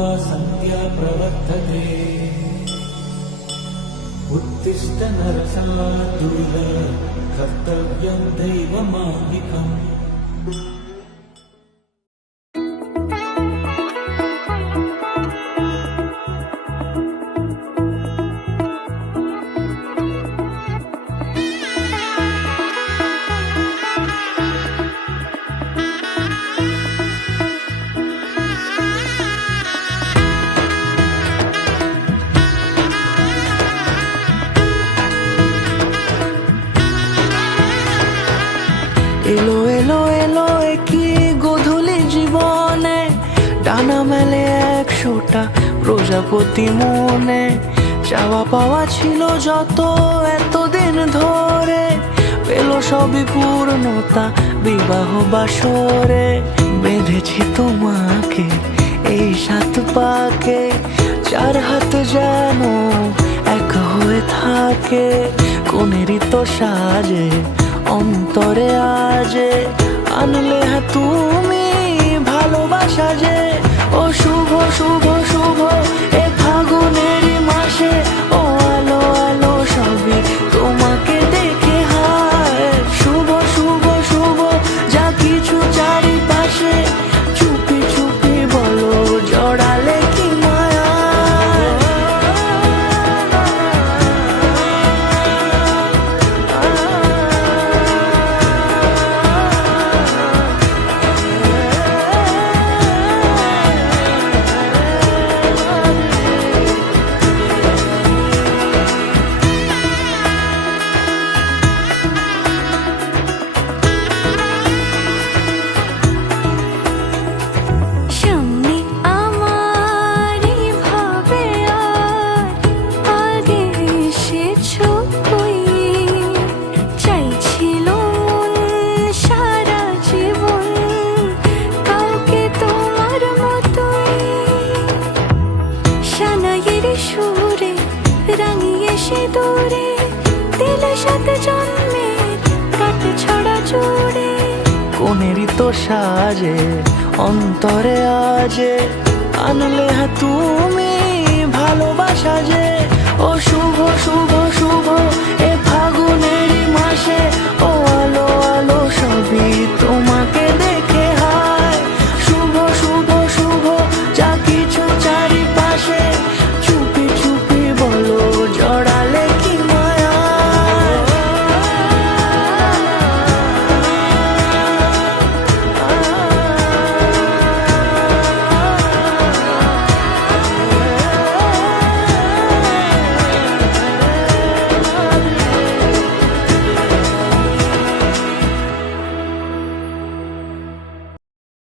सन्ध्या प्रवर्तते उत्तिष्ठ नरशार्दूल कर्तव्यं दैवमान्निकम्। এলো এলো এলো কি গোধূলি জীবনে, ডানা মেলে 100টা প্রজাপতি মনে। চাওয়া পাওয়া ছিল যত এতদিন ধরে, পেল সবই পূর্ণতা বিবাহ বাসরে। বেঁধেছি তোমাকে এই 7 পাকে, 4 হাত যেন এক হয়ে থাকে। কোনেরই তো সাজে অন্তরে আজে, আনলে তুমি ভালোবাসা যে। ও শুভ শুভ শুভ এ ফাগুনেরই মাসে, ও আলো আলো সবই তোমাকে দেখে হায়। শুভ শুভ শুভ যা কিছু চারিপাশে, চুপি চুপি বলো জড়ালে কি মায়া। কোনেরই তো সাজে অন্তরে আজে, আনলে তুমি ভালোবাসা যে।